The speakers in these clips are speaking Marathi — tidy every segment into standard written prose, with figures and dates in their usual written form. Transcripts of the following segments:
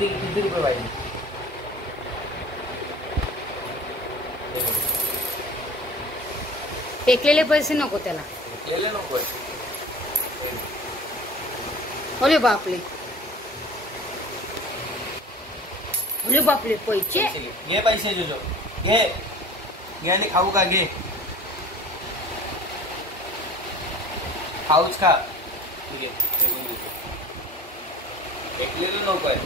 किती रुपये पाहिजे? फेकलेले पैसे नको त्याला. फेकलेले नको. अरे बापले, अरे बापले, पैसे घे. पैसे जोजो घे. घे आणि खाऊ का? घे. खाऊच खा. ठीक आहे. फेकलेलं नको आहे.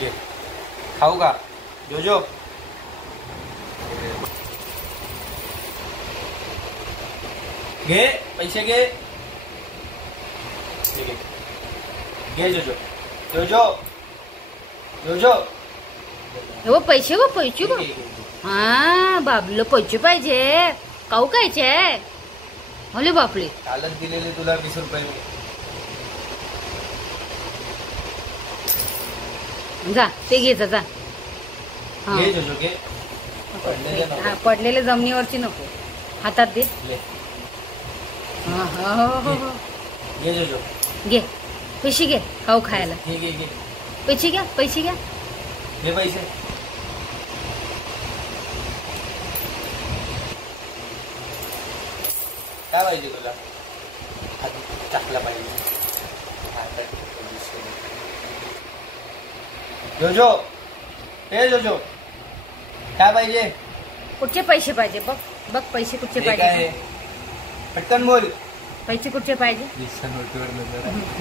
घे. खाऊ का जोजो? घे. पैसे घे. ठीक आहे. घे जोजो. जोजो जोजो वो पैसे हा बाबलं पैसे पाहिजे. काऊ कायचे? अरे बापले, कालच दिलेले तुला 20 रुपये. जा ते घे जा. घे जोजो घे. पडलेले जमिनीवरची नको, हातात दे. घे जोजो. घे पैसे, घे खाऊ खायला. घे घे घे. पैसे घ्या, पैसे घ्या. घे पैसे. काय पाहिजे तुला? टाकला पाहिजे. जोजो, हे जोजो काय पाहिजे? कुठचे पैसे पाहिजे? बघ बघ पैसे कुठचे काय पाहिजे? पटकन बोल. पैसे कुठचे पाहिजे?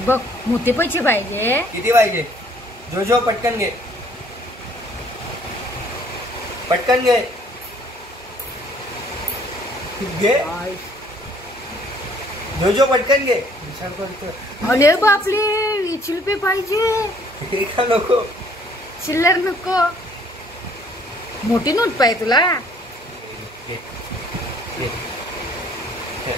बघ मोठे पैसे पाहिजे. किती पाहिजे? जोजो पटकन घे. पटकन घे. घे जोजो पटकन घे. विचार करतो. अरे बापले, 20 रुपये पाहिजे. हे का नको? चिल्लर नको, मोठी नोट पाहिजे तुला. घे. घे. घे.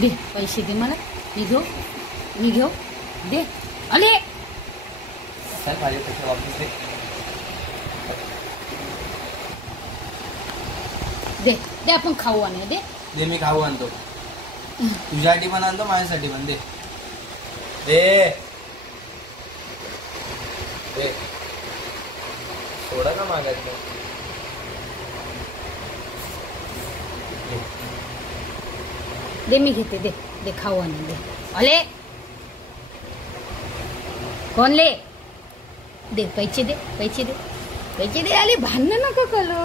दे पैसे, दे मला. मी घेऊ दे. अरे चल माझे पैसे वापस दे. दे दे, आपण खाऊ आणि दे. दे. मी खाऊ आणतो. तुझ्यासाठी पण आणतो, माझ्यासाठी पण. दे दे दे. सोडा का मागायचं? दे मी घेते. दे दे खाऊ आणि दे. अले कोण ले? दे पैसे, दे पैसे, दे पैसे दे. अरे भांडण नका करू.